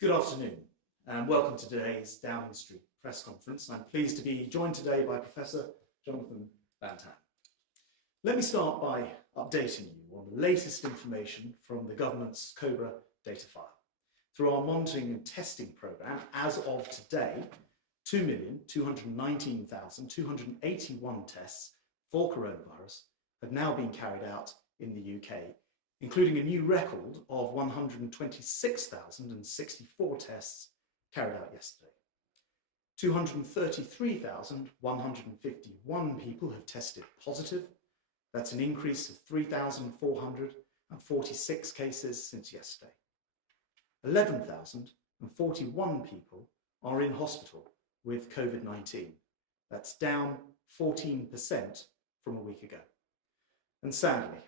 Good afternoon and welcome to today's Downing Street press conference. I'm pleased to be joined today by Professor Jonathan Bantan. Let me start by updating you on the latest information from the government's COBRA data file. Through our monitoring and testing programme, as of today, 2,219,281 tests for coronavirus have now been carried out in the UK, including a new record of 126,064 tests carried out yesterday. 233,151 people have tested positive. That's an increase of 3,446 cases since yesterday. 11,041 people are in hospital with COVID-19. That's down 14% from a week ago. And sadly,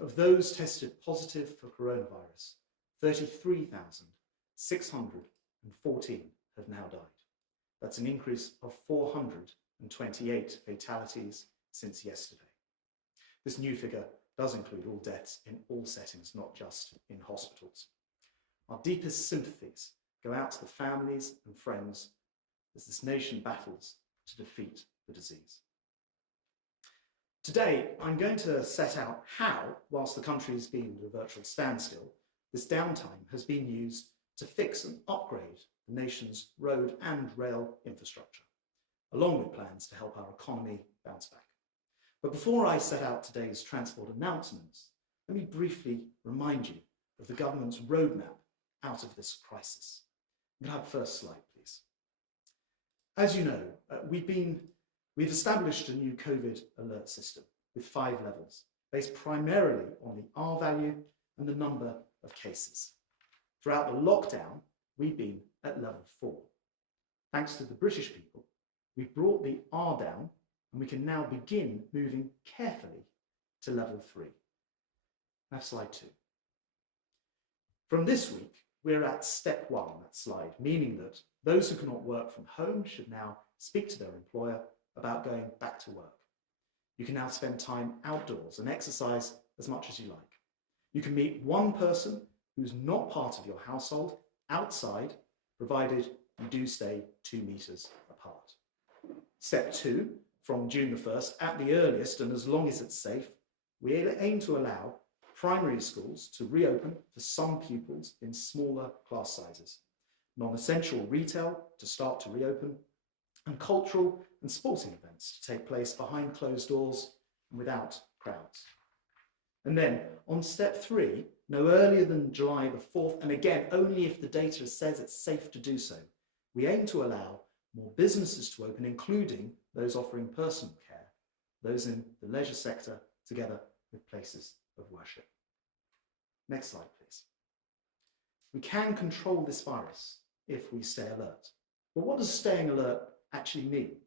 of those tested positive for coronavirus, 33,614 have now died. That's an increase of 428 fatalities since yesterday. This new figure does include all deaths in all settings, not just in hospitals. Our deepest sympathies go out to the families and friends as this nation battles to defeat the disease. Today, I'm going to set out how, whilst the country has been at a virtual standstill, this downtime has been used to fix and upgrade the nation's road and rail infrastructure, along with plans to help our economy bounce back. But before I set out today's transport announcements, let me briefly remind you of the government's roadmap out of this crisis. You can have the first slide, please. As you know, we've established a new COVID alert system with 5 levels, based primarily on the R value and the number of cases. Throughout the lockdown, we've been at level 4. Thanks to the British people, we've brought the R down and we can now begin moving carefully to level 3. Now slide 2. From this week, we're at step 1 on that slide, meaning that those who cannot work from home should now speak to their employer about going back to work. You can now spend time outdoors and exercise as much as you like. You can meet one person who's not part of your household outside, provided you do stay 2 meters apart. Step 2, from June the 1st, at the earliest and as long as it's safe, we aim to allow primary schools to reopen for some pupils in smaller class sizes, non-essential retail to start to reopen, and cultural and sporting events to take place behind closed doors and without crowds. And then on step 3, no earlier than July the 4th, and again, only if the data says it's safe to do so, we aim to allow more businesses to open, including those offering personal care, those in the leisure sector, together with places of worship. Next slide, please. We can control this virus if we stay alert. But what does staying alert actually mean?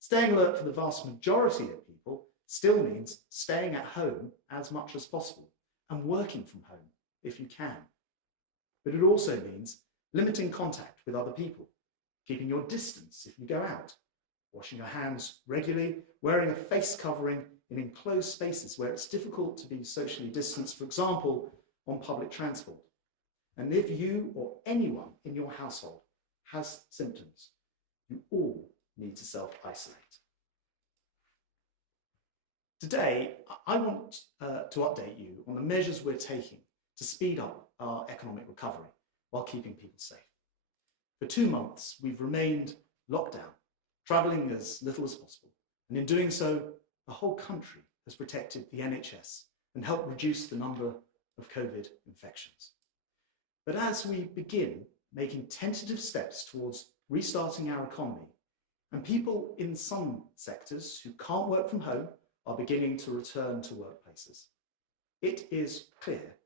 Staying alert for the vast majority of people still means staying at home as much as possible and working from home if you can. But it also means limiting contact with other people, keeping your distance if you go out, washing your hands regularly, wearing a face covering in enclosed spaces where it's difficult to be socially distanced, for example, on public transport. And if you or anyone in your household has symptoms, you all need to self-isolate. Today, I want to update you on the measures we're taking to speed up our economic recovery while keeping people safe. For 2 months, we've remained locked down, travelling as little as possible. And in doing so, the whole country has protected the NHS and helped reduce the number of COVID infections. But as we begin making tentative steps towards restarting our economy, and people in some sectors who can't work from home are beginning to return to workplaces, it is clear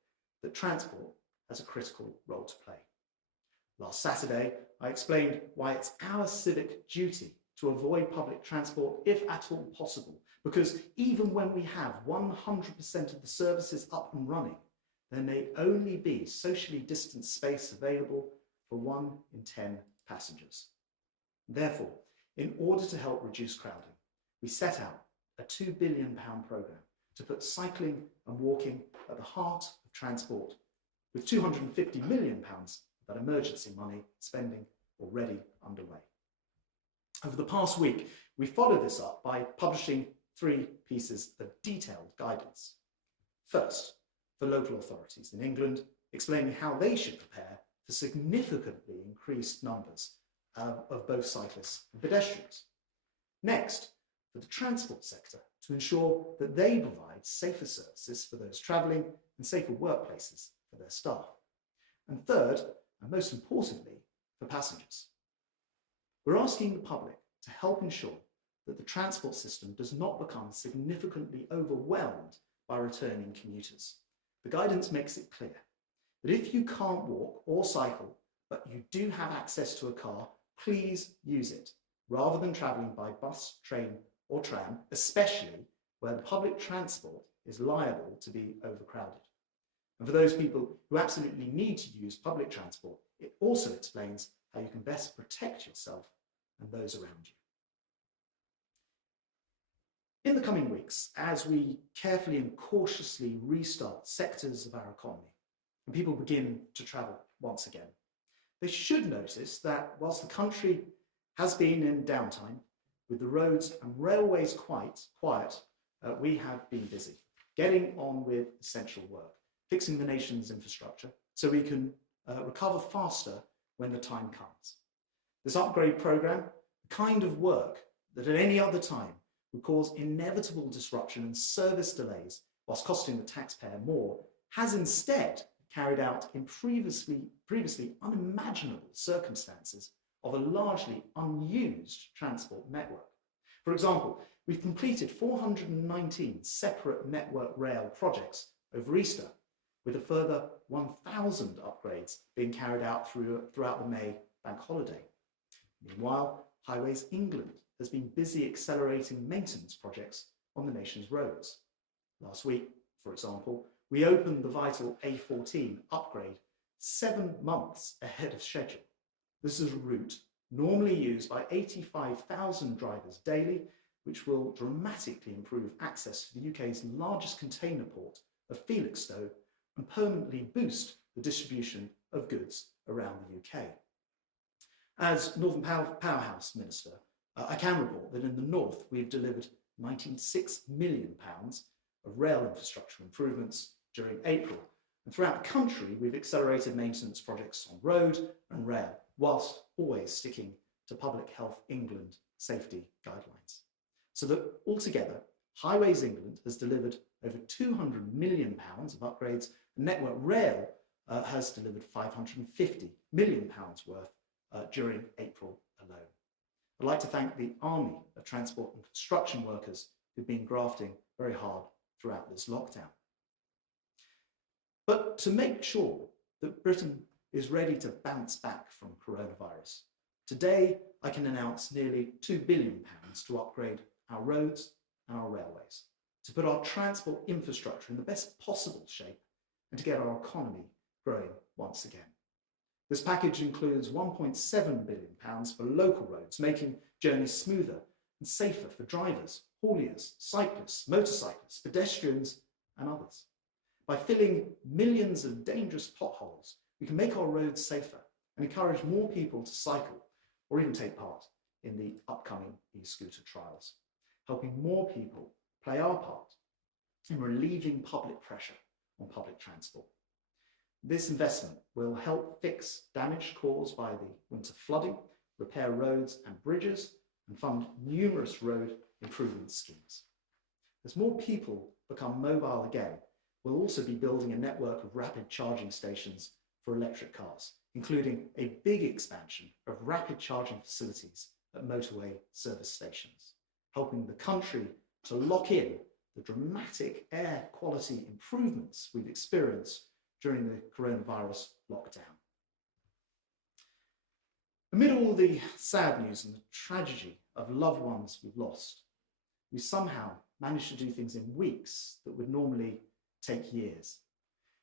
that transport has a critical role to play. Last Saturday, I explained why it's our civic duty to avoid public transport if at all possible, because even when we have 100% of the services up and running, there may only be socially distanced space available for 1 in 10 passengers. Therefore, in order to help reduce crowding, we set out a £2 billion programme to put cycling and walking at the heart of of transport, with £250 million of that emergency money spending already underway. Over the past week, we followed this up by publishing 3 pieces of detailed guidance. First, for local authorities in England, explaining how they should prepare for significantly increased numbers of both cyclists and pedestrians. Next, for the transport sector to ensure that they provide safer services for those travelling and safer workplaces for their staff. And third, and most importantly, for passengers. We're asking the public to help ensure that the transport system does not become significantly overwhelmed by returning commuters. The guidance makes it clear that if you can't walk or cycle, but you do have access to a car, please use it, rather than travelling by bus, train or tram, especially where the public transport is liable to be overcrowded. And for those people who absolutely need to use public transport, it also explains how you can best protect yourself and those around you. In the coming weeks, as we carefully and cautiously restart sectors of our economy, and people begin to travel once again, they should notice that whilst the country has been in downtime, with the roads and railways quiet, we have been busy, getting on with essential work, fixing the nation's infrastructure so we can recover faster when the time comes. This upgrade programme, the kind of work that at any other time would cause inevitable disruption and service delays whilst costing the taxpayer more, has instead carried out in previously unimaginable circumstances of a largely unused transport network. For example, we've completed 419 separate Network Rail projects over Easter, with a further 1,000 upgrades being carried out throughout the May bank holiday. Meanwhile, Highways England has been busy accelerating maintenance projects on the nation's roads. Last week, for example, we opened the vital A14 upgrade 7 months ahead of schedule. This is a route normally used by 85,000 drivers daily, which will dramatically improve access to the UK's largest container port of Felixstowe and permanently boost the distribution of goods around the UK. As Northern Powerhouse Minister, I can report that in the North we've delivered £96 million of rail infrastructure improvements during April, and throughout the country we've accelerated maintenance projects on road and rail, whilst always sticking to Public Health England safety guidelines. So that altogether, Highways England has delivered over £200 million of upgrades, and Network Rail has delivered £550 million worth during April alone. I'd like to thank the army of transport and construction workers who've been grafting very hard throughout this lockdown. But to make sure that Britain is ready to bounce back from coronavirus, today I can announce nearly £2 billion to upgrade our roads and our railways, to put our transport infrastructure in the best possible shape and to get our economy growing once again. This package includes £1.7 billion for local roads, making journeys smoother and safer for drivers, hauliers, cyclists, motorcyclists, pedestrians and others. By filling millions of dangerous potholes, we can make our roads safer and encourage more people to cycle or even take part in the upcoming e-scooter trials, helping more people play our part in relieving public pressure on public transport. This investment will help fix damage caused by the winter flooding, repair roads and bridges, and fund numerous road improvement schemes. As more people become mobile again, we'll also be building a network of rapid charging stations for electric cars, including a big expansion of rapid charging facilities at motorway service stations, helping the country to lock in the dramatic air quality improvements we've experienced during the coronavirus lockdown. Amid all the sad news and the tragedy of loved ones we've lost, we somehow managed to do things in weeks that would normally take years.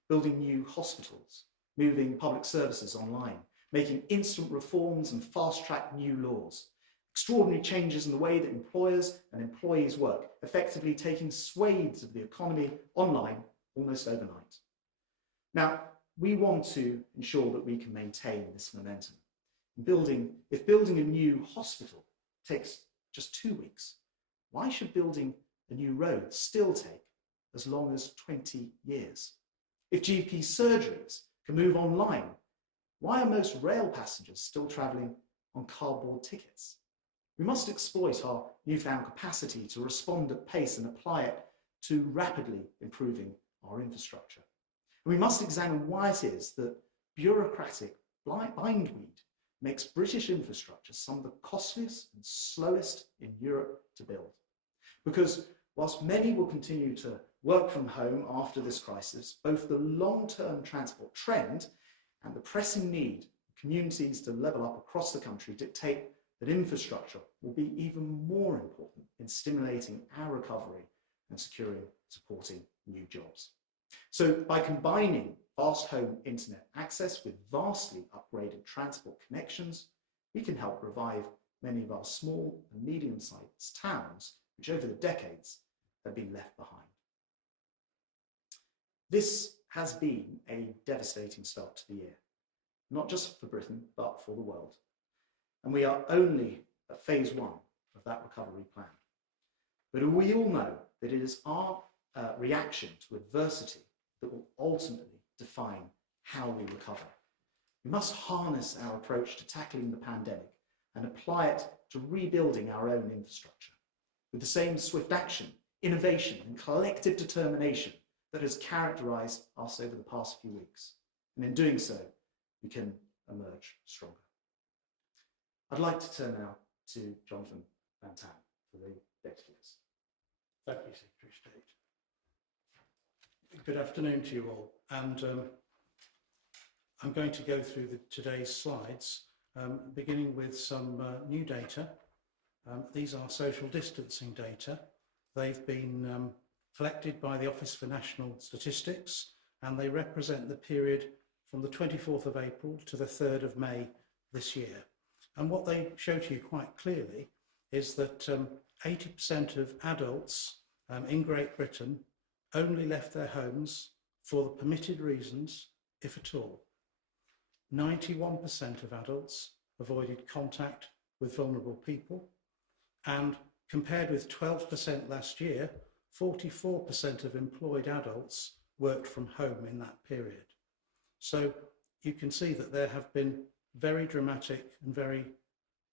Building new hospitals, moving public services online, making instant reforms and fast-track new laws, extraordinary changes in the way that employers and employees work, effectively taking swathes of the economy online almost overnight. Now, we want to ensure that we can maintain this momentum. If building a new hospital takes just 2 weeks, why should building a new road still take as long as 20 years? If GP surgeries can move online, why are most rail passengers still travelling on cardboard tickets? We must exploit our newfound capacity to respond at pace and apply it to rapidly improving our infrastructure. And we must examine why it is that bureaucratic bindweed makes British infrastructure some of the costliest and slowest in Europe to build. Because whilst many will continue to work from home after this crisis, both the long-term transport trend and the pressing need for communities to level up across the country dictate that infrastructure will be even more important in stimulating our recovery and supporting new jobs. So by combining fast home internet access with vastly upgraded transport connections, we can help revive many of our small and medium-sized towns, which over the decades have been left behind. This has been a devastating start to the year, not just for Britain, but for the world. And we are only at phase 1 of that recovery plan. But we all know that it is our reaction to adversity that will ultimately define how we recover. We must harness our approach to tackling the pandemic and apply it to rebuilding our own infrastructure with the same swift action, innovation, and collective determination that has characterized us over the past few weeks. And in doing so, we can emerge stronger. I'd like to turn now to Jonathan Van Tan for the next figures. Thank you, Secretary of State. Good afternoon to you all. And I'm going to go through today's slides, beginning with some new data. These are social distancing data. They've been collected by the Office for National Statistics, and they represent the period from the 24th of April to the 3rd of May this year. And what they show to you quite clearly is that 80% of adults in Great Britain only left their homes for the permitted reasons, if at all. 91% of adults avoided contact with vulnerable people, and compared with 12% last year, 44% of employed adults worked from home in that period. So you can see that there have been very dramatic and very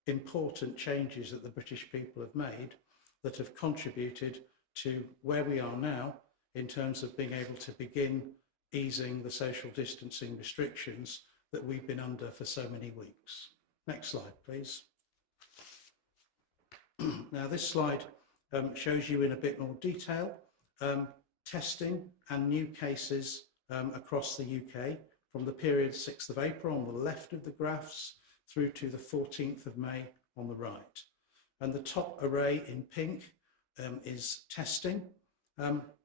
important changes that the British people have made that have contributed to where we are now in terms of being able to begin easing the social distancing restrictions that we've been under for so many weeks. Next slide, please. Now, this slide shows you in a bit more detail testing and new cases across the UK from the period 6th of April on the left of the graphs through to the 14th of May on the right. And the top array in pink is testing.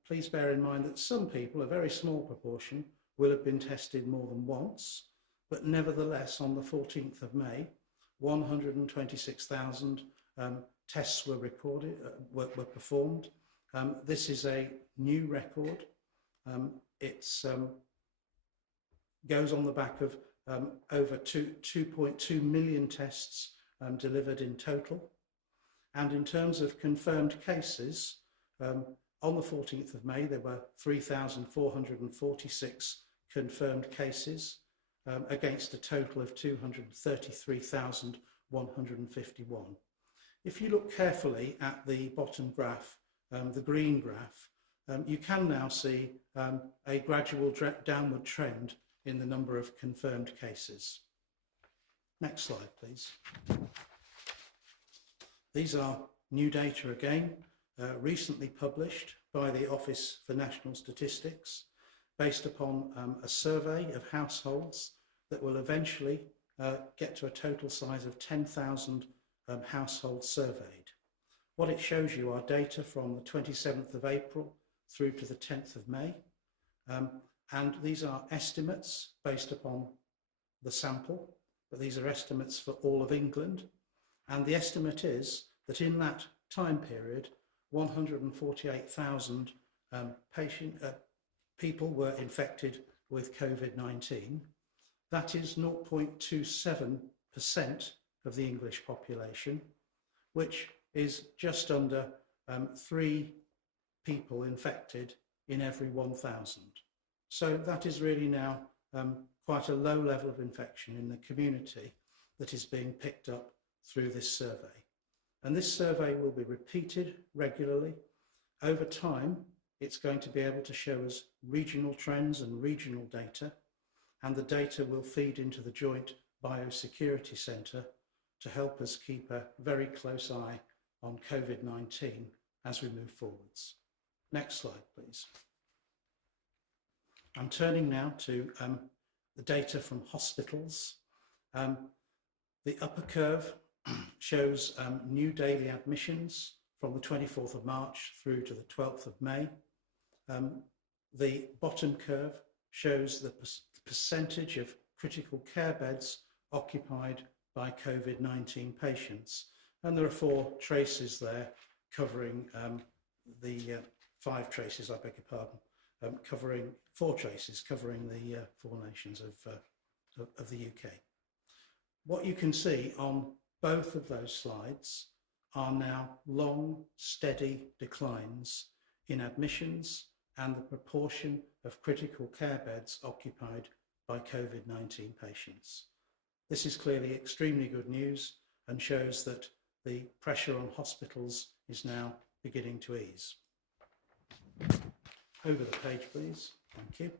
Please bear in mind that some people, a very small proportion, will have been tested more than once, but nevertheless on the 14th of May, 126,000 tests were recorded, were performed. This is a new record. It goes on the back of over 2.2 million tests delivered in total. And in terms of confirmed cases, on the 14th of May, there were 3,446 confirmed cases against a total of 233,151. If you look carefully at the bottom graph, the green graph, you can now see a gradual downward trend in the number of confirmed cases. Next slide, please. These are new data again, recently published by the Office for National Statistics, based upon a survey of households that will eventually get to a total size of 10,000 households surveyed. What it shows you are data from the 27th of April through to the 10th of May. And these are estimates based upon the sample, but these are estimates for all of England. And the estimate is that in that time period, 148,000 people were infected with COVID-19. That is 0.27% of the English population, which is just under 3 people infected in every 1,000. So that is really now quite a low level of infection in the community that is being picked up through this survey. And this survey will be repeated regularly. Over time, it's going to be able to show us regional trends and regional data, and the data will feed into the Joint Biosecurity Centre to help us keep a very close eye on COVID-19 as we move forwards. Next slide, please. I'm turning now to the data from hospitals. The upper curve shows new daily admissions from the 24th of March through to the 12th of May. The bottom curve shows the percentage of critical care beds occupied by COVID-19 patients. And there are 4 traces there covering the 5 traces, I beg your pardon, covering 4 traces covering the 4 nations of the UK. What you can see on both of those slides are now long, steady declines in admissions and the proportion of critical care beds occupied by COVID-19 patients. This is clearly extremely good news and shows that the pressure on hospitals is now beginning to ease. Over the page, please. Thank you.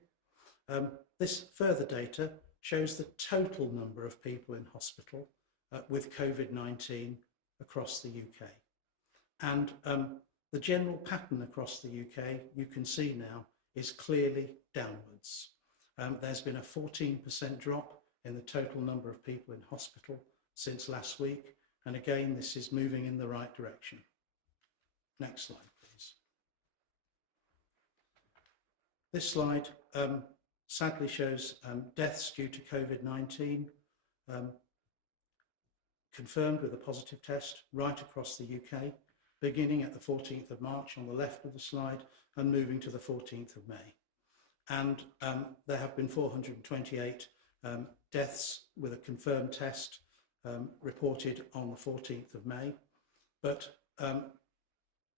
This further data shows the total number of people in hospital with COVID-19 across the UK. And the general pattern across the UK, you can see now, is clearly downwards. There's been a 14% drop in the total number of people in hospital since last week. And again, this is moving in the right direction. Next slide, please. This slide sadly shows deaths due to COVID-19 confirmed with a positive test right across the UK, beginning at the 14th of March on the left of the slide and moving to the 14th of May. And there have been 428 deaths with a confirmed test reported on the 14th of May. But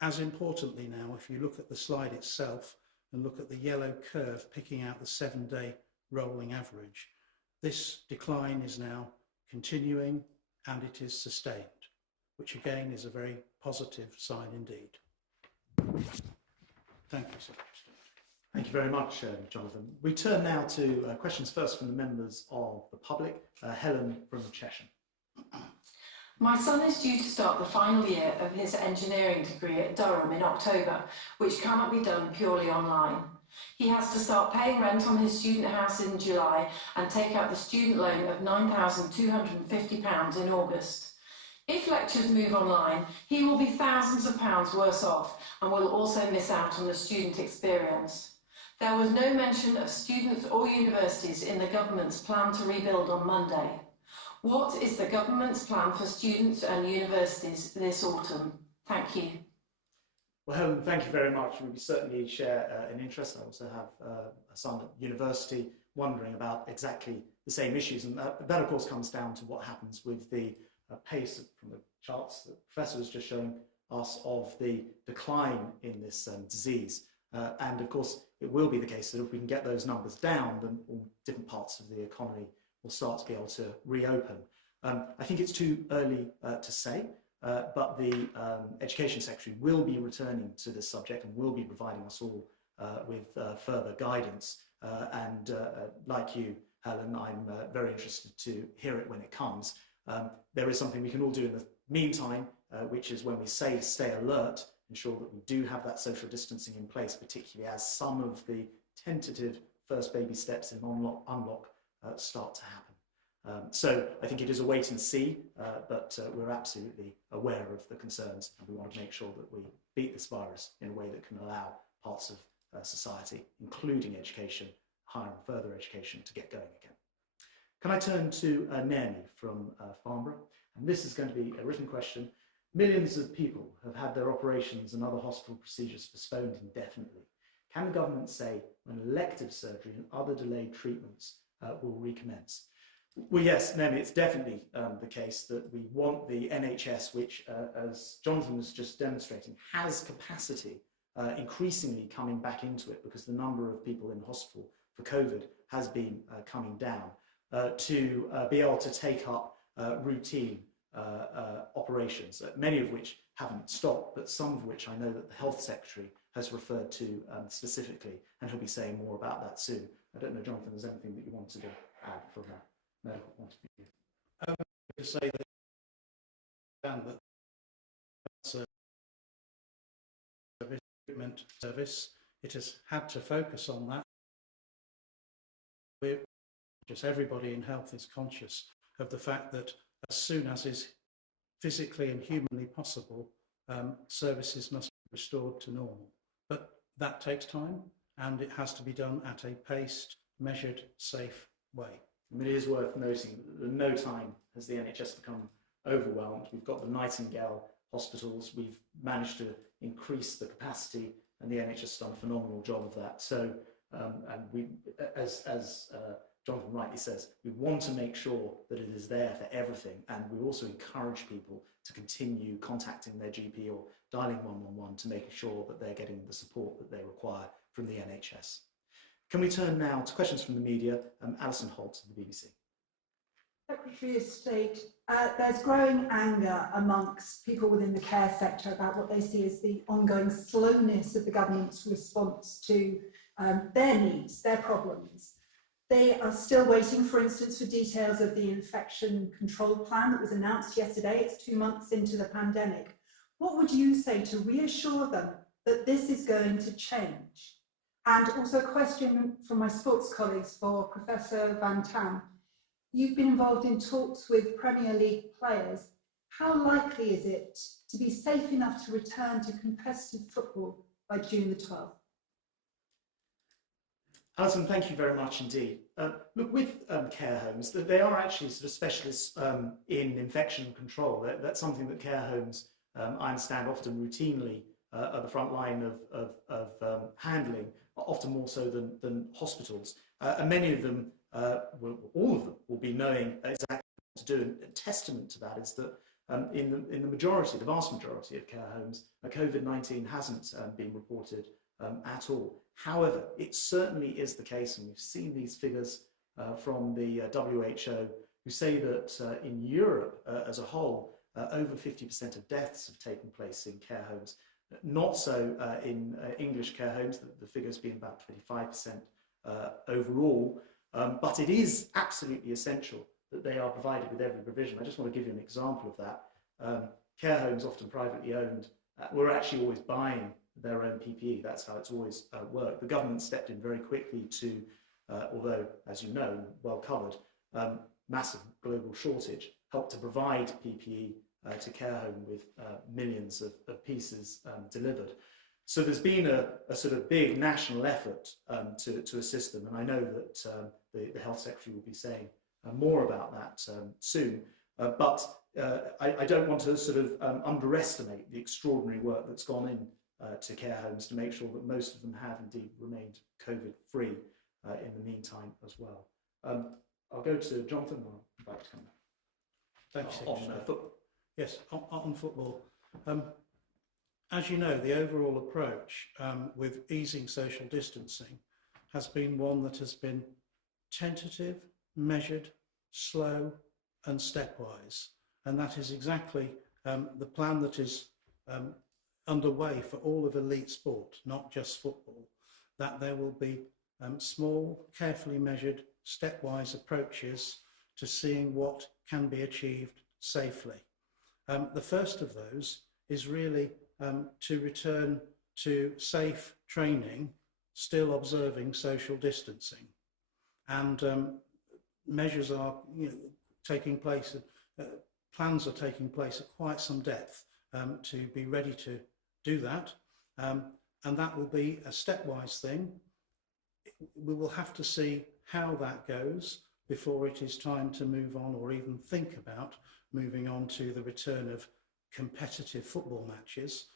as importantly now, if you look at the slide itself and look at the yellow curve picking out the 7-day rolling average, this decline is now continuing and it is sustained, which again is a very positive sign indeed. Thank you, Secretary. Thank you very much, Jonathan. We turn now to questions first from the members of the public. Helen from Cheshire. My son is due to start the final year of his engineering degree at Durham in October, which cannot be done purely online. He has to start paying rent on his student house in July and take out the student loan of £9,250 in August. If lectures move online, he will be thousands of pounds worse off and will also miss out on the student experience. There was no mention of students or universities in the government's plan to rebuild on Monday. What is the government's plan for students and universities this autumn? Thank you. Well, Helen, thank you very much. We certainly share an interest. I also have a son at university wondering about exactly the same issues. And that, of course, comes down to what happens with the pace from the charts that the Professor was just showing us of the decline in this disease. And, of course, it will be the case that if we can get those numbers down, then all different parts of the economy will start to be able to reopen. I think it's too early to say. But the Education Secretary will be returning to this subject and will be providing us all with further guidance. And like you, Helen, I'm very interested to hear it when it comes. There is something we can all do in the meantime, which is when we say stay alert, ensure that we do have that social distancing in place, particularly as some of the tentative first baby steps in unlock start to happen. So I think it is a wait and see, but we're absolutely aware of the concerns and we want to make sure that we beat this virus in a way that can allow parts of society, including education, higher and further education, to get going again. Can I turn to Naomi from Farnborough? And this is going to be a written question. Millions of people have had their operations and other hospital procedures postponed indefinitely. Can the government say when elective surgery and other delayed treatments will recommence? Well, yes, Naomi, it's definitely the case that we want the NHS, which, as Jonathan was just demonstrating, has capacity increasingly coming back into it because the number of people in hospital for COVID has been coming down, to be able to take up routine operations, many of which haven't stopped, but some of which I know that the Health Secretary has referred to specifically, and he'll be saying more about that soon. I don't know, Jonathan, there's anything that you wanted to add from a medical point of view? I would to say that that's a treatment service. It has had to focus on that. Just everybody in health is conscious of the fact that as soon as is physically and humanly possible, services must be restored to normal. But that takes time, and it has to be done at a paced, measured, safe way. I mean, it is worth noting that in no time has the NHS become overwhelmed. We've got the Nightingale hospitals. We've managed to increase the capacity, and the NHS has done a phenomenal job of that. So, and we, as Jonathan rightly says, we want to make sure that it is there for everything, and we also encourage people to continue contacting their GP or dialing 111 to make sure that they're getting the support that they require from the NHS. Can we turn now to questions from the media? Alison Holt of the BBC. Secretary of State, there's growing anger amongst people within the care sector about what they see as the ongoing slowness of the government's response to their needs, their problems. They are still waiting, for instance, for details of the infection control plan that was announced yesterday. It's 2 months into the pandemic. What would you say to reassure them that this is going to change? And also a question from my sports colleagues for Professor Van Tam. You've been involved in talks with Premier League players. How likely is it to be safe enough to return to competitive football by June the 12th? Alison, thank you very much indeed. Look, with care homes, they are actually sort of specialists in infection control. That's something that care homes, I understand, often routinely at the front line of handling, often more so than hospitals. And many of them, all of them, will be knowing exactly what to do. And a testament to that is that in the majority, the vast majority of care homes, COVID-19 hasn't been reported at all. However, it certainly is the case, and we've seen these figures from the WHO, who say that in Europe as a whole, over 50% of deaths have taken place in care homes. Not so in English care homes, the figure's been about 25% overall, but it is absolutely essential that they are provided with every provision. I just want to give you an example of that. Care homes, often privately owned, were actually always buying their own PPE. That's how it's always worked. The government stepped in very quickly to, although, as you know, well covered, massive global shortage, helped to provide PPE to care home with millions of pieces delivered. So there's been a sort of big national effort to assist them, and I know that the Health Secretary will be saying more about that soon. But I don't want to sort of underestimate the extraordinary work that's gone in to care homes to make sure that most of them have indeed remained COVID-free in the meantime as well. I'll go to Jonathan. I'll back to come back. Thank you, On Secretary. football. Yes, on football. As you know, the overall approach with easing social distancing has been one that has been tentative, measured, slow and stepwise. And that is exactly the plan that is underway for all of elite sport, not just football, that there will be small, carefully measured, stepwise approaches to seeing what can be achieved safely. The first of those is really to return to safe training, still observing social distancing. And measures are taking place, plans are taking place at quite some depth to be ready to do that. And that will be a stepwise thing. We will have to see how that goes before it is time to move on or even think about moving on to the return of competitive football matches,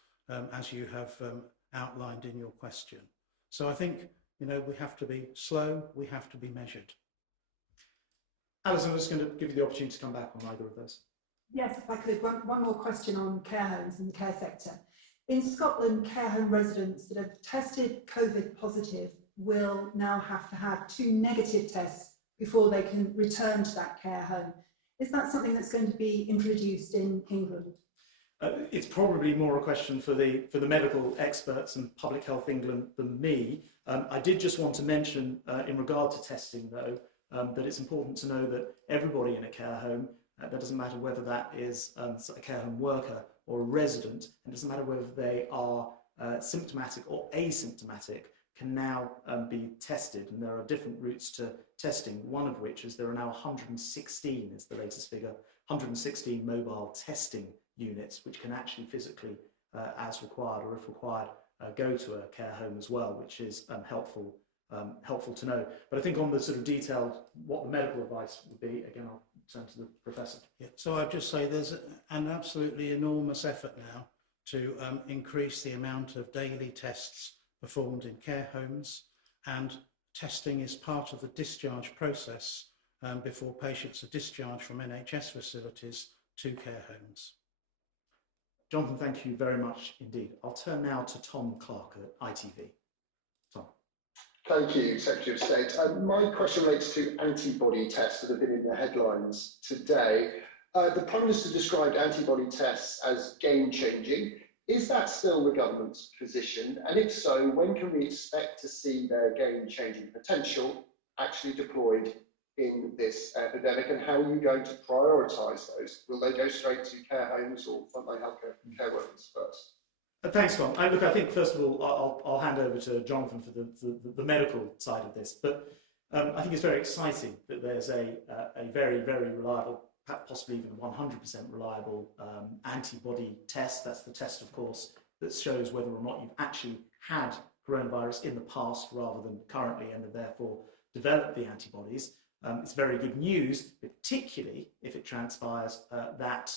as you have outlined in your question. So I think, we have to be slow, we have to be measured. Alison, I'm just going to give you the opportunity to come back on either of those. Yes, if I could, one more question on care homes and the care sector. In Scotland, care home residents that have tested COVID positive will now have to have 2 negative tests before they can return to that care home. Is that something that's going to be introduced in England? It's probably more a question for the medical experts and Public Health England than me. I did just want to mention, in regard to testing, though, that it's important to know that everybody in a care home, that doesn't matter whether that is a care home worker or a resident, and it doesn't matter whether they are symptomatic or asymptomatic, can now be tested. And there are different routes to testing, one of which is there are now 116, is the latest figure, 116 mobile testing units, which can actually physically, as required or if required, go to a care home as well, which is helpful to know. But I think on the sort of detailed, what the medical advice would be, again, I'll turn to the professor. Yeah, so I'd just say there's an absolutely enormous effort now to increase the amount of daily tests performed in care homes, and testing is part of the discharge process before patients are discharged from NHS facilities to care homes. Jonathan, thank you very much indeed. I'll turn now to Tom Clark at ITV. Tom. Thank you, Secretary of State. My question relates to antibody tests that have been in the headlines today. The Prime Minister described antibody tests as game-changing. Is that still the government's position? And if so, when can we expect to see their game-changing potential actually deployed in this epidemic, and how are you going to prioritise those? Will they go straight to care homes or frontline healthcare care workers first? Thanks, Tom. Look, I think first of all, I'll hand over to Jonathan for the medical side of this. But I think it's very exciting that there's a very, very reliable, possibly even 100% reliable antibody test. That's the test, of course, that shows whether or not you've actually had coronavirus in the past rather than currently, and have therefore developed the antibodies. It's very good news, particularly if it transpires that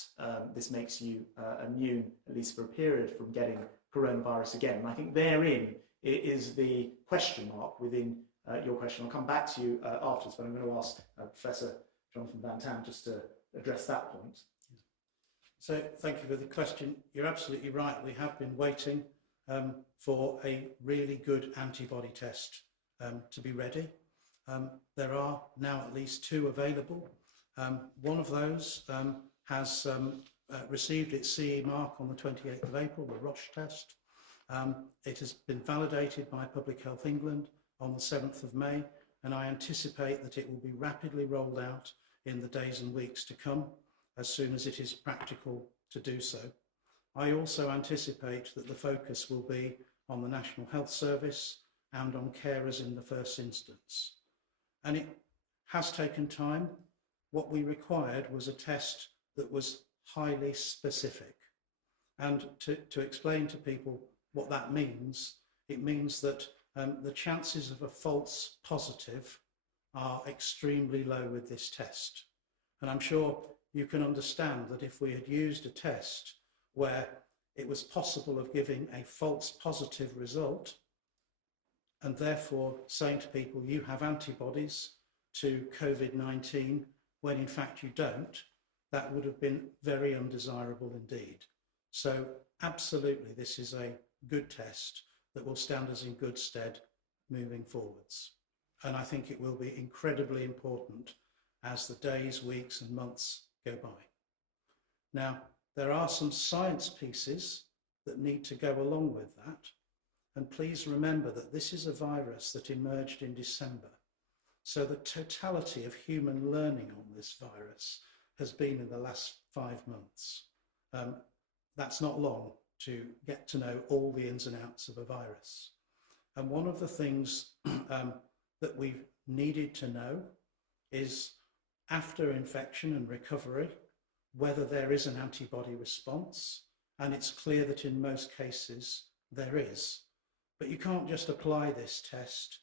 this makes you immune, at least for a period, from getting coronavirus again. And I think therein is the question mark within your question. I'll come back to you afterwards, but I'm going to ask Professor Jonathan Van Tam just to address that point. So thank you for the question. You're absolutely right. We have been waiting for a really good antibody test to be ready. There are now at least 2 available. One of those has received its CE mark on the 28th of April, the Roche test. It has been validated by Public Health England on the 7th of May, and I anticipate that it will be rapidly rolled out in the days and weeks to come, as soon as it is practical to do so. I also anticipate that the focus will be on the National Health Service and on carers in the first instance. And it has taken time. What we required was a test that was highly specific. And to explain to people what that means, it means that the chances of a false positive are extremely low with this test. And I'm sure you can understand that if we had used a test where it was possible of giving a false positive result, and therefore saying to people, you have antibodies to COVID-19, when in fact you don't, that would have been very undesirable indeed. So absolutely, this is a good test that will stand us in good stead moving forwards. And I think it will be incredibly important as the days, weeks and months go by. Now, there are some science pieces that need to go along with that. And please remember that this is a virus that emerged in December. So the totality of human learning on this virus has been in the last 5 months. That's not long to get to know all the ins and outs of a virus. And one of the things that we've needed to know is, after infection and recovery, whether there is an antibody response. And it's clear that in most cases there is. But you can't just apply this test.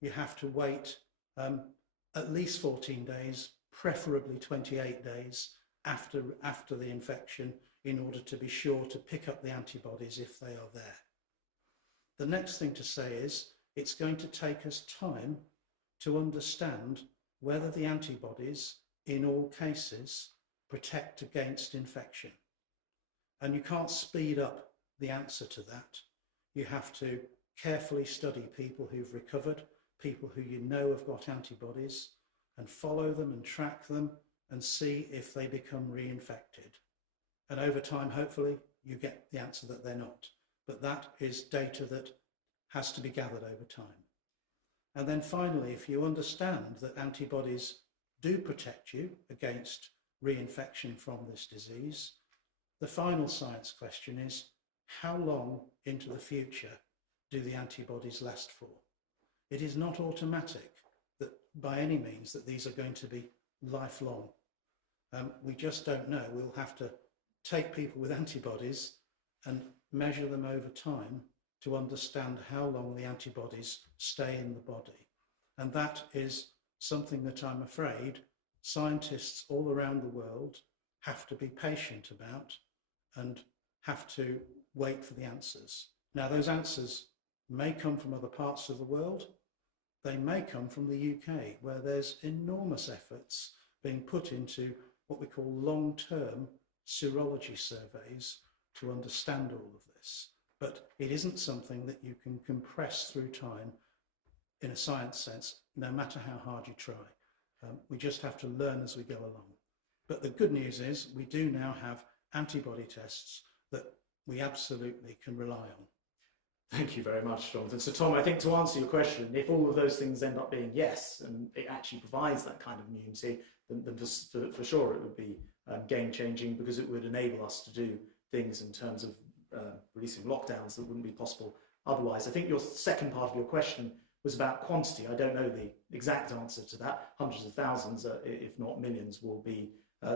You have to wait at least 14 days, preferably 28 days after the infection, in order to be sure to pick up the antibodies if they are there. The next thing to say is, it's going to take us time to understand whether the antibodies, in all cases, protect against infection. And you can't speed up the answer to that. You have to carefully study people who've recovered, people who you know have got antibodies, and follow them and track them and see if they become reinfected. And over time, hopefully, you get the answer that they're not. But that is data that has to be gathered over time. And then finally, if you understand that antibodies do protect you against reinfection from this disease, the final science question is, how long into the future do the antibodies last for? It is not automatic that by any means that these are going to be lifelong. We just don't know. We'll have to take people with antibodies and measure them over time to understand how long the antibodies stay in the body. And that is something that I'm afraid scientists all around the world have to be patient about and have to wait for the answers. Now, those answers may come from other parts of the world. They may come from the UK, where there's enormous efforts being put into what we call long-term serology surveys to understand all of this. But it isn't something that you can compress through time in a science sense, no matter how hard you try. We just have to learn as we go along. But the good news is we do now have antibody tests that we absolutely can rely on. Thank you very much, Jonathan. So, Tom, I think to answer your question, if all of those things end up being yes, and it actually provides that kind of immunity, then for sure it would be game-changing, because it would enable us to do things in terms of releasing lockdowns that wouldn't be possible otherwise. I think your second part of your question was about quantity. I don't know the exact answer to that. Hundreds of thousands, if not millions, will be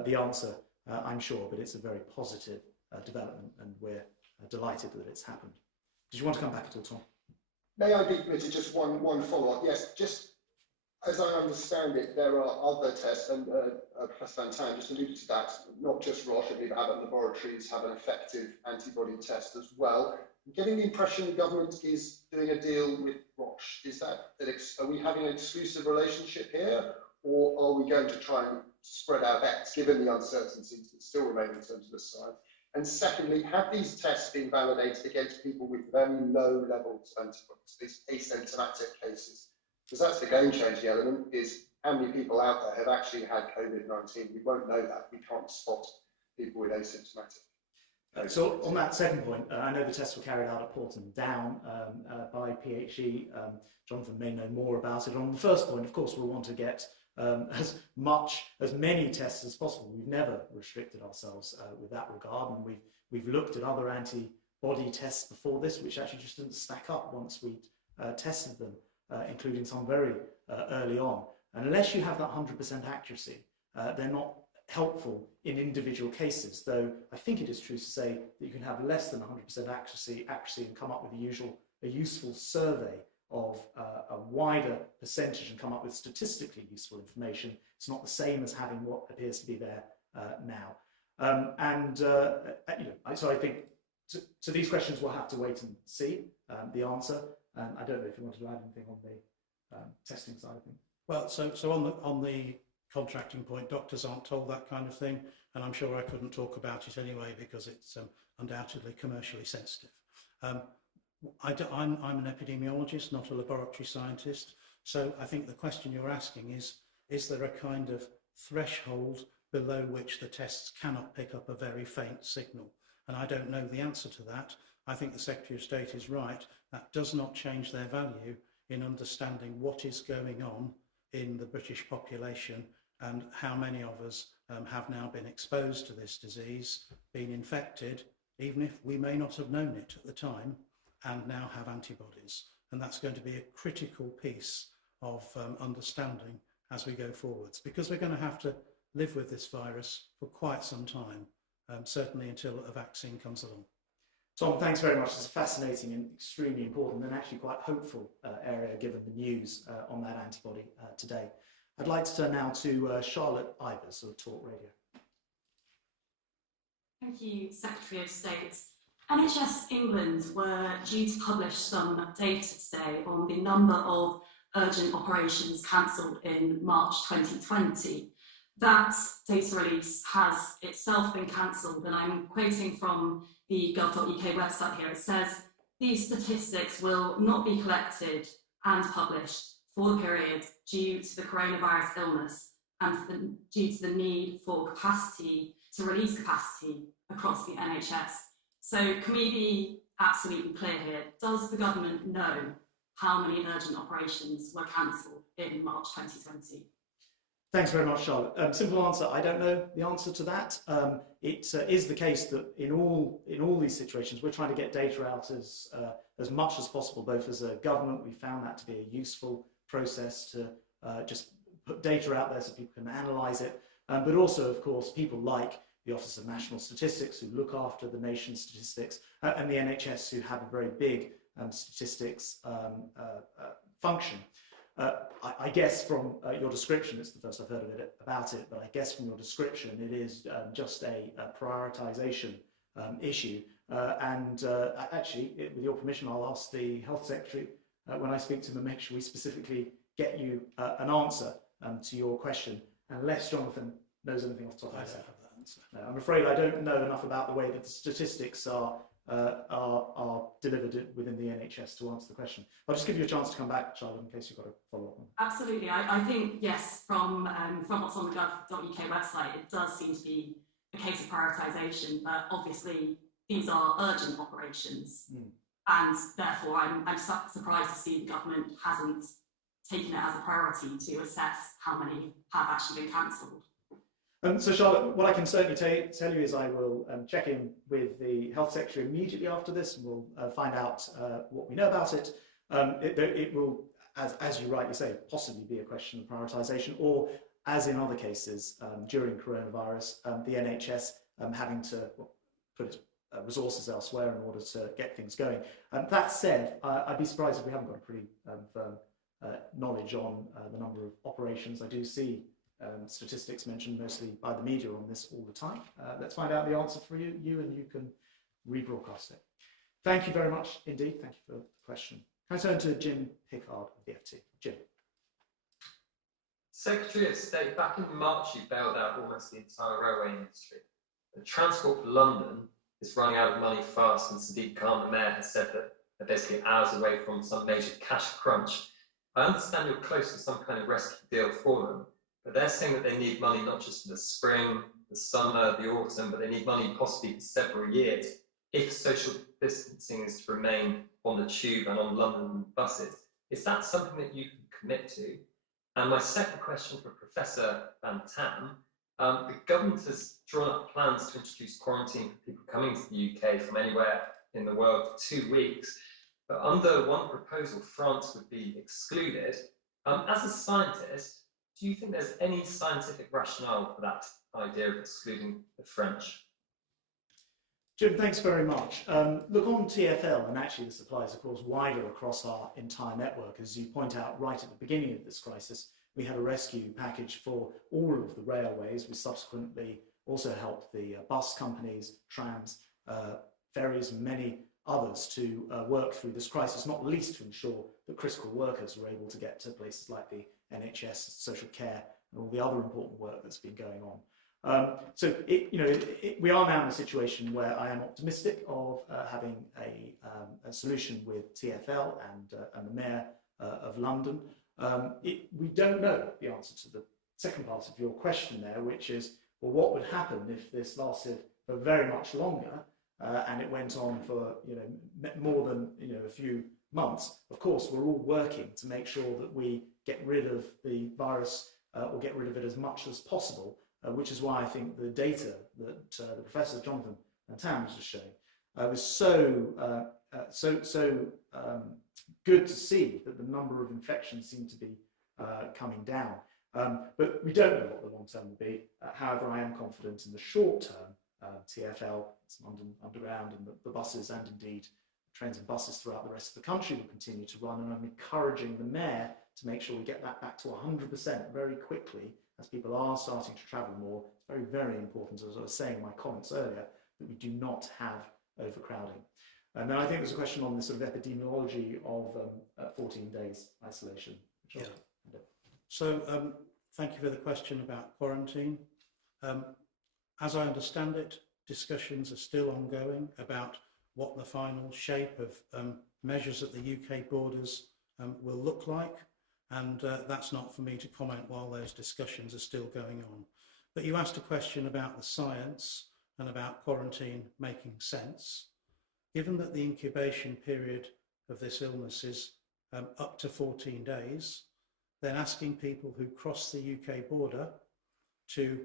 the answer, I'm sure, but it's a very positive development, and we're delighted that it's happened. Did you want to come back at all, Tom? May I be permitted just one follow-up? Yes, just as I understand it, there are other tests, and Professor Van Tan just alluded to that, not just Roche, I believe Abbott Laboratories have an effective antibody test as well. I'm getting the impression the government is doing a deal with Roche. Is that, are we having an exclusive relationship here, or are we going to try and spread our bets, given the uncertainties that still remain in terms of the science? And secondly, have these tests been validated against people with very low levels of antibodies, these asymptomatic cases? Because that's the game-changing element, is how many people out there have actually had COVID-19. We won't know that. We can't spot people with asymptomatic. So on that second point, I know the tests were carried out at Porton Down by PHE. Jonathan may know more about it. On the first point, of course, we'll want to get as many tests as possible. We've never restricted ourselves with that regard, and we've looked at other antibody tests before this, which actually just didn't stack up once we tested them, including some very early on. And unless you have that 100% accuracy, they're not helpful in individual cases, though I think it is true to say that you can have less than 100% accuracy and come up with a useful survey of a wider percentage and come up with statistically useful information. It's not the same as having what appears to be there now. So I think to these questions we'll have to wait and see the answer. I don't know if you wanted to add anything on the testing side of things. Well, so on the contracting point, doctors aren't told that kind of thing, and I'm sure I couldn't talk about it anyway because it's undoubtedly commercially sensitive. I'm an epidemiologist, not a laboratory scientist, so I think the question you're asking is there a kind of threshold below which the tests cannot pick up a very faint signal? And I don't know the answer to that. I think the Secretary of State is right. That does not change their value in understanding what is going on in the British population and how many of us have now been exposed to this disease, been infected, even if we may not have known it at the time, and now have antibodies. And that's going to be a critical piece of understanding as we go forwards, because we're going to have to live with this virus for quite some time, certainly until a vaccine comes along. Tom, thanks very much. It's a fascinating and extremely important and actually quite hopeful area given the news on that antibody today. I'd like to turn now to Charlotte Ivers of Talk Radio. Thank you, Secretary of State. NHS England were due to publish some data today on the number of urgent operations cancelled in March 2020. That data release has itself been cancelled, and I'm quoting from the gov.uk website here. It says, these statistics will not be collected and published for the period due to the coronavirus illness and due to the need for capacity, to release capacity across the NHS. So can we be absolutely clear here? Does the government know how many urgent operations were cancelled in March 2020? Thanks very much, Charlotte. Simple answer, I don't know the answer to that. It is the case that in all these situations, we're trying to get data out as much as possible, both as a government. We found that to be a useful process to just put data out there so people can analyse it. But also, of course, people like the Office of National Statistics, who look after the nation's statistics, and the NHS, who have a very big statistics function. I guess from your description, it's the first I've heard of it about it, but I guess from your description, it is just a prioritisation issue. Actually, with your permission, I'll ask the Health Secretary when I speak to him and make sure we specifically get you an answer to your question, unless Jonathan knows anything off the top of his head. No, I'm afraid I don't know enough about the way that the statistics are delivered within the NHS to answer the question. I'll just give you a chance to come back, Charlotte, in case you've got a follow-up. Absolutely. I think, yes, from what's on the gov.uk website, it does seem to be a case of prioritisation, but obviously these are urgent operations. And therefore I'm surprised to see the government hasn't taken it as a priority to assess how many have actually been cancelled. So Charlotte, what I can certainly tell you is I will check in with the Health Secretary immediately after this, and we'll find out what we know about it. It will, as you rightly say, possibly be a question of prioritisation, or as in other cases during coronavirus, the NHS having to put its resources elsewhere in order to get things going. That said, I'd be surprised if we haven't got a pretty firm knowledge on the number of operations. I do see statistics mentioned mostly by the media on this all the time. Let's find out the answer for you and you can rebroadcast it. Thank you very much indeed. Thank you for the question. Can I turn to Jim Pickard of the FT? Jim. Secretary of State, back in March, you bailed out almost the entire railway industry. The Transport for London is running out of money fast, and Sadiq Khan, the mayor, has said that they're basically hours away from some major cash crunch. I understand you're close to some kind of rescue deal for them, but they're saying that they need money not just for the spring, the summer, the autumn, but they need money possibly for several years if social distancing is to remain on the tube and on London buses. Is that something that you can commit to? And my second question for Professor Van Tam, the government has drawn up plans to introduce quarantine for people coming to the UK from anywhere in the world for 2 weeks. But under one proposal, France would be excluded. As a scientist, do you think there's any scientific rationale for that idea of excluding the French? Jim, thanks very much. Look, on TfL, and actually this applies, of course, wider across our entire network, as you point out right at the beginning of this crisis, we had a rescue package for all of the railways. We subsequently also helped the bus companies, trams, ferries, and many others to work through this crisis, not least to ensure that critical workers were able to get to places like the NHS, social care, and all the other important work that's been going on. We are now in a situation where I am optimistic of having a solution with TfL and the Mayor of London. We don't know the answer to the second part of your question there, which is, well, what would happen if this lasted for very much longer and it went on for more than a few months? Of course, we're all working to make sure that we get rid of the virus or get rid of it as much as possible. Which is why I think the data that the Professor Jonathan Van Tam was just showing was so good to see that the number of infections seem to be coming down. But we don't know what the long term will be. However, I am confident in the short term, TfL, London Underground, and the buses, and indeed trains and buses throughout the rest of the country will continue to run. And I'm encouraging the Mayor to make sure we get that back to 100% very quickly, as people are starting to travel more. It's very, very important, as I was saying in my comments earlier, that we do not have overcrowding. And then I think there's a question on the sort of epidemiology of 14 days isolation. Yeah. So thank you for the question about quarantine. As I understand it, discussions are still ongoing about what the final shape of measures at the UK borders will look like, and that's not for me to comment while those discussions are still going on. But you asked a question about the science and about quarantine making sense. Given that the incubation period of this illness is up to 14 days, then asking people who cross the UK border to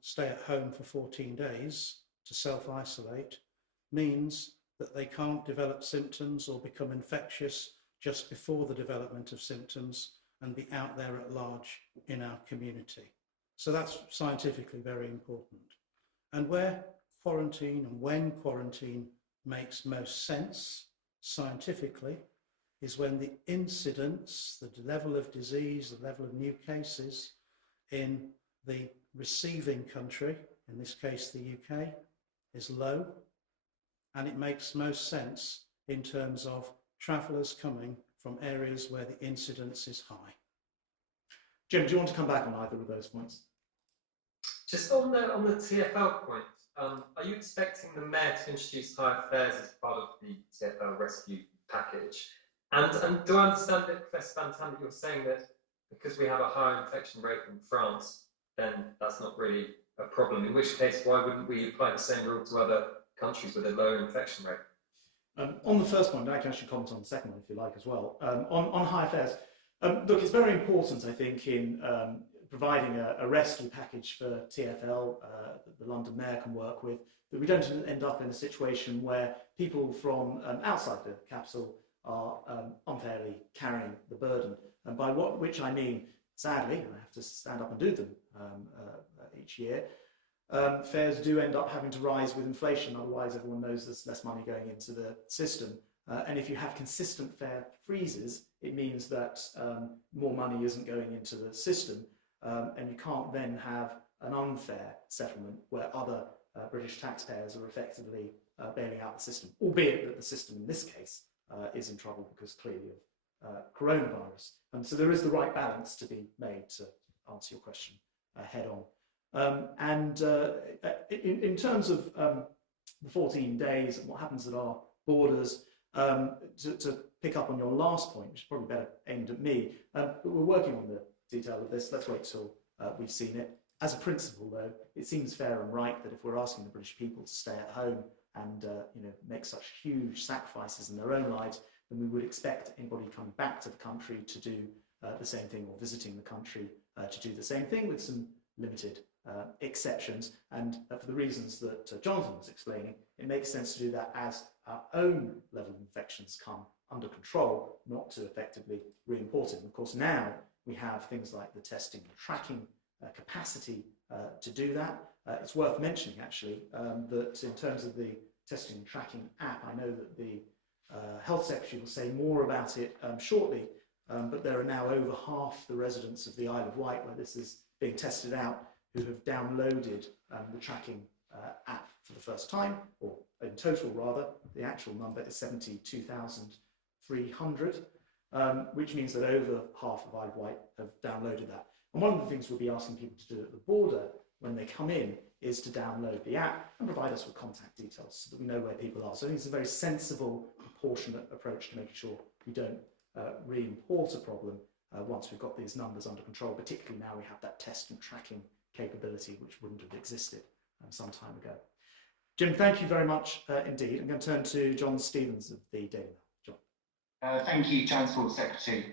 stay at home for 14 days to self-isolate means that they can't develop symptoms or become infectious just before the development of symptoms and be out there at large in our community. So that's scientifically very important. And where quarantine and when quarantine makes most sense scientifically is when the incidence, the level of disease, the level of new cases in the receiving country, in this case the UK, is low, and it makes most sense in terms of travellers coming from areas where the incidence is high. Jim, do you want to come back on either of those points? Just on the TfL point, are you expecting the Mayor to introduce higher fares as part of the TfL rescue package? And do I understand that, Professor Van Tan, that you're saying that because we have a higher infection rate than France, then that's not really a problem? In which case, why wouldn't we apply the same rule to other countries with a lower infection rate? On the first point, I can actually comment on the second one if you like as well. On higher fares, look, it's very important, I think, in providing a rescue package for TfL that the London Mayor can work with, that we don't end up in a situation where people from outside the capital are unfairly carrying the burden. And by which I mean, sadly, I have to stand up and do them each year, fares do end up having to rise with inflation, otherwise everyone knows there's less money going into the system. And if you have consistent fare freezes, it means that more money isn't going into the system, and you can't then have an unfair settlement where other British taxpayers are effectively bailing out the system, albeit that the system in this case is in trouble because clearly of coronavirus. And so there is the right balance to be made, to answer your question head on. In terms of the 14 days and what happens at our borders, to pick up on your last point, which is probably better aimed at me, but we're working on the detail of this. Let's wait till we've seen it. As a principle, though, it seems fair and right that if we're asking the British people to stay at home and make such huge sacrifices in their own lives, then we would expect anybody coming back to the country to do the same thing, or visiting the country to do the same thing, with some limited exceptions. And for the reasons that Jonathan was explaining, it makes sense to do that as our own level of infections come under control, not to effectively re-import it. And of course, now we have things like the testing and tracking capacity to do that. It's worth mentioning, actually, that in terms of the testing and tracking app, I know that the Health Secretary will say more about it shortly, but there are now over half the residents of the Isle of Wight, where this is being tested out, who have downloaded the tracking app for the first time, or in total rather. The actual number is 72,300, which means that over half of Isle of Wight have downloaded that. And one of the things we'll be asking people to do at the border when they come in is to download the app and provide us with contact details so that we know where people are. So I think it's a very sensible, proportionate approach to making sure we don't re-import a problem once we've got these numbers under control, particularly now we have that test and tracking capability, which wouldn't have existed some time ago. Jim, thank you very much indeed. I'm going to turn to John Stevens of the Daily Mail. John. Thank you, Transport Secretary.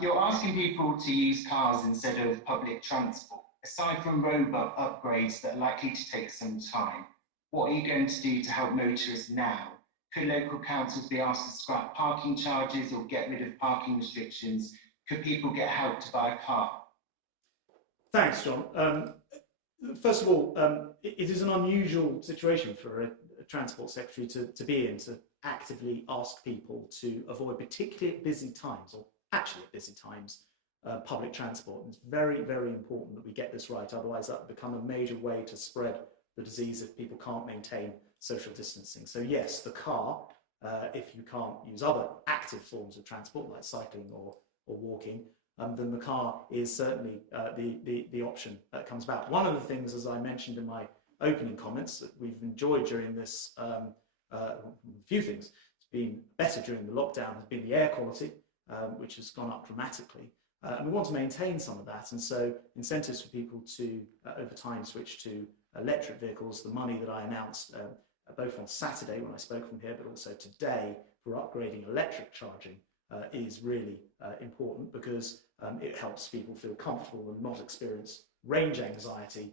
You're asking people to use cars instead of public transport. Aside from road upgrades that are likely to take some time, what are you going to do to help motorists now? Could local councils be asked to scrap parking charges or get rid of parking restrictions? Could people get help to buy a car? Thanks, John. First of all, it is an unusual situation for a Transport Secretary to be in, to actively ask people to avoid, particularly at busy times, or actually at busy times, public transport. And it's very, very important that we get this right, otherwise that will become a major way to spread the disease if people can't maintain social distancing. So yes, the car, if you can't use other active forms of transport like cycling or walking, then the car is certainly the option that comes about. One of the things, as I mentioned in my opening comments, that we've enjoyed during this, a few things, it's been better during the lockdown, has been the air quality, which has gone up dramatically. And we want to maintain some of that, and so incentives for people to, over time, switch to electric vehicles. The money that I announced both on Saturday when I spoke from here, but also today for upgrading electric charging is really important, because it helps people feel comfortable and not experience range anxiety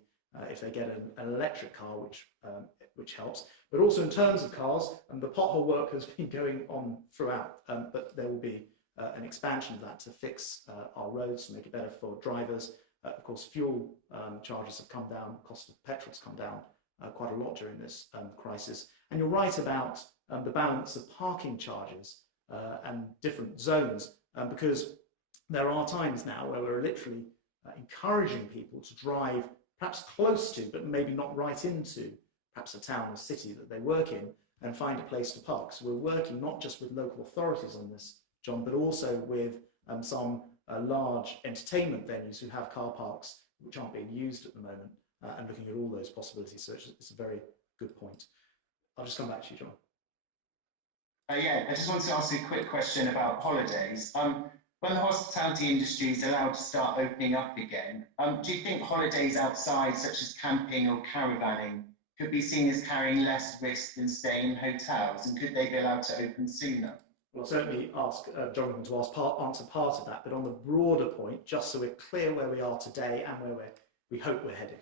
if they get an electric car, which helps. But also in terms of cars, the pothole work has been going on throughout, but there will be an expansion of that to fix our roads, to make it better for drivers. Of course, fuel charges have come down, cost of petrol has come down quite a lot during this crisis. And you're right about the balance of parking charges and different zones, because there are times now where we're literally encouraging people to drive perhaps close to, but maybe not right into, perhaps a town or city that they work in, and find a place to park. So we're working not just with local authorities on this, John, but also with some large entertainment venues who have car parks which aren't being used at the moment, and looking at all those possibilities. So it's a very good point. I'll just come back to you, John. Yeah, I just want to ask you a quick question about holidays. When the hospitality industry is allowed to start opening up again, do you think holidays outside, such as camping or caravanning, could be seen as carrying less risk than staying in hotels, and could they be allowed to open sooner? Well, I'll certainly ask Jonathan to answer part of that, but on the broader point, just so we're clear where we are today and where we hope we're headed.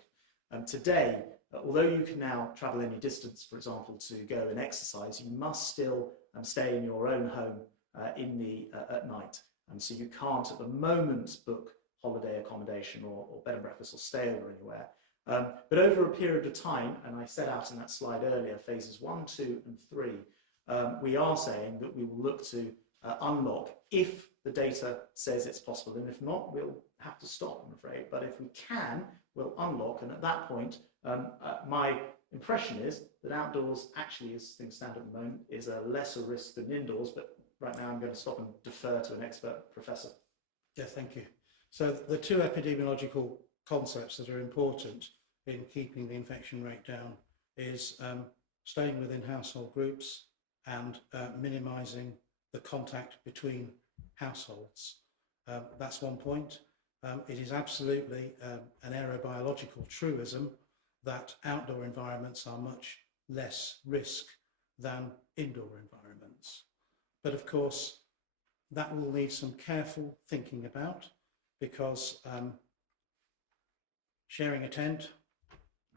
Today, although you can now travel any distance, for example, to go and exercise, you must still stay in your own home at night. And so you can't at the moment book holiday accommodation or bed and breakfast or stay over anywhere. But over a period of time, and I set out in that slide earlier, phases 1, 2 and 3, we are saying that we will look to unlock if the data says it's possible, and if not, we'll have to stop, I'm afraid. But if we can, we'll unlock, and at that point, my impression is that outdoors actually, as things stand at the moment, is a lesser risk than indoors, but right now I'm going to stop and defer to an expert professor. Yeah, thank you. So the two epidemiological concepts that are important in keeping the infection rate down is staying within household groups and minimising the contact between households. That's one point. It is absolutely an aerobiological truism that outdoor environments are much less risk than indoor environments. But of course, that will need some careful thinking about, because sharing a tent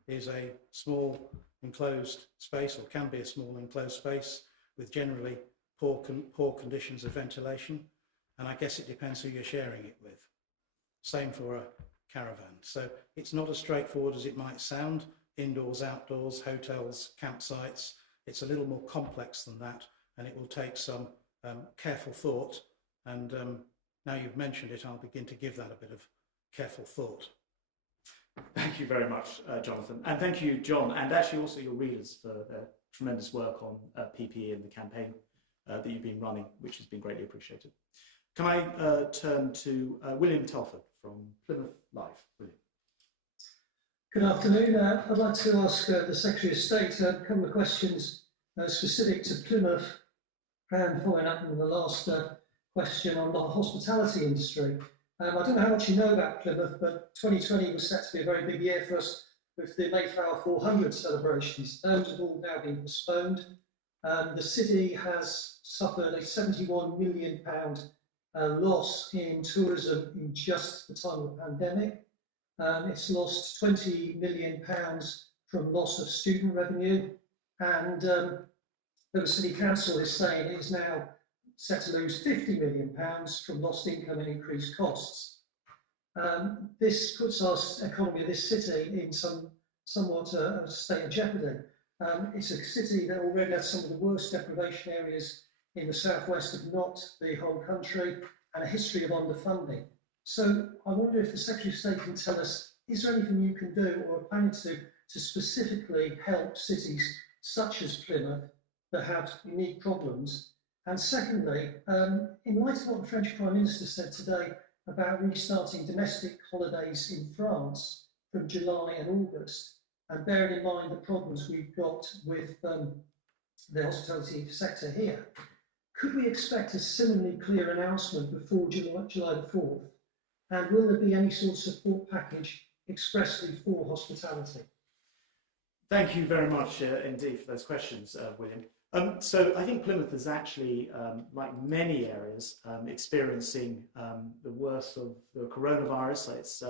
is a small enclosed space, or can be a small enclosed space, with generally poor conditions of ventilation. And I guess it depends who you're sharing it with. Same for a caravan. So it's not as straightforward as it might sound. Indoors, outdoors, hotels, campsites. It's a little more complex than that, and it will take some careful thought. And now you've mentioned it, I'll begin to give that a bit of careful thought. Thank you very much, Jonathan. And thank you, John, and actually also your readers for their tremendous work on PPE and the campaign that you've been running, which has been greatly appreciated. Can I turn to William Telford from Plymouth Live? William. Good afternoon. I'd like to ask the Secretary of State a couple of questions specific to Plymouth, and following up on the last question on the hospitality industry. I don't know how much you know about Plymouth, but 2020 was set to be a very big year for us with the Mayflower 400 celebrations. Those have all now been postponed. The city has suffered a £71 million loss in tourism in just the time of the pandemic. It's lost £20 million from loss of student revenue, and the City Council is saying it is now set to lose £50 million from lost income and increased costs. This puts our economy of this city in somewhat a state of jeopardy. It's a city that already has some of the worst deprivation areas in the southwest, if not the whole country, and a history of underfunding. So I wonder if the Secretary of State can tell us, is there anything you can do or are planning to specifically help cities such as Plymouth, that have unique problems? And secondly, in light of what the French Prime Minister said today about restarting domestic holidays in France from July and August, and bearing in mind the problems we've got with the hospitality sector here, could we expect a similarly clear announcement before July the 4th? And will there be any sort of support package expressly for hospitality? Thank you very much indeed for those questions, William. So I think Plymouth is actually, like many areas, experiencing the worst of the coronavirus. It's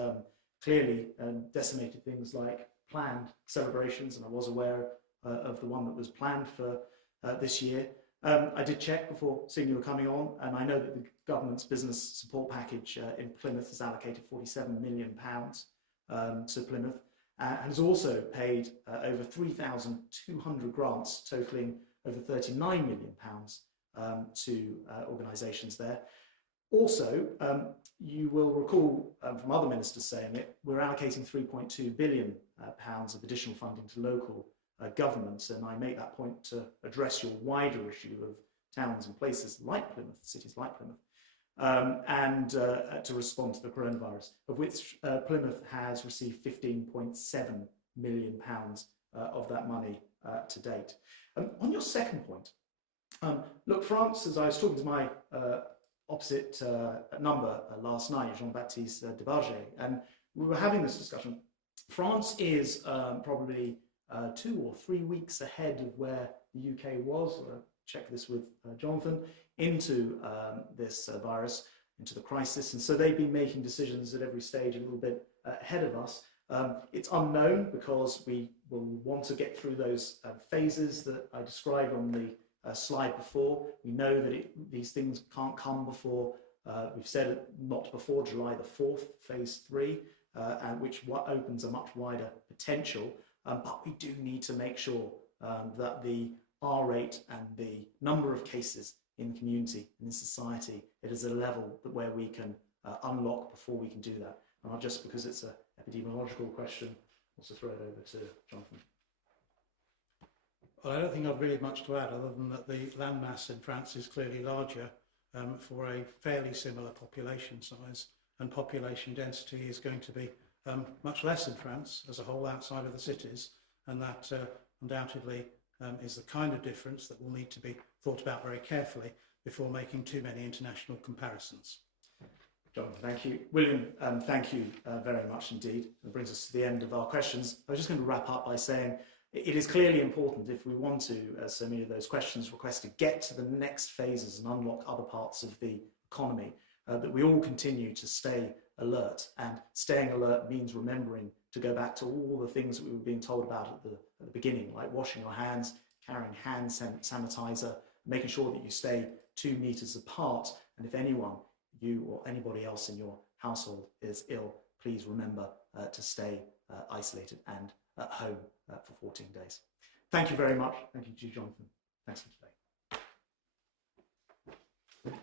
clearly decimated things like planned celebrations, and I was aware of the one that was planned for this year. I did check before seeing you were coming on, and I know that the government's business support package in Plymouth has allocated £47 million to Plymouth, and has also paid over 3,200 grants totalling over £39 million to organisations there. Also, you will recall from other ministers saying it, we're allocating £3.2 billion of additional funding to local governments, and I make that point to address your wider issue of towns and places like Plymouth, cities like Plymouth, and to respond to the coronavirus, of which Plymouth has received £15.7 million of that money to date. On your second point, look, France, as I was talking to my opposite number last night, Jean-Baptiste Debarget, and we were having this discussion. France is probably 2 or 3 weeks ahead of where the UK was. Check this with Jonathan, into this virus, into the crisis, and so they've been making decisions at every stage a little bit ahead of us. It's unknown because we will want to get through those phases that I described on the slide before. We know that these things can't come before, we've said it, not before July the 4th, phase 3, and which opens a much wider potential. But we do need to make sure that the R rate and the number of cases in the community, in society, it is a level where we can unlock before we can do that. And I'll just, because it's an epidemiological question, also throw it over to Jonathan. Well, I don't think I've really much to add other than that the landmass in France is clearly larger for a fairly similar population size, and population density is going to be much less in France as a whole outside of the cities, and that undoubtedly is the kind of difference that will need to be thought about very carefully before making too many international comparisons. Jonathan, thank you. William, thank you very much indeed. That brings us to the end of our questions. I was just going to wrap up by saying it is clearly important, if we want to, as so many of those questions request, to get to the next phases and unlock other parts of the economy, that we all continue to stay alert. And staying alert means remembering to go back to all the things that we were being told about at the beginning, like washing your hands, carrying hand sanitizer, making sure that you stay 2 meters apart. And if anyone, you or anybody else in your household, is ill, please remember to stay isolated and at home for 14 days. Thank you very much. Thank you to you, Jonathan. Thanks for today.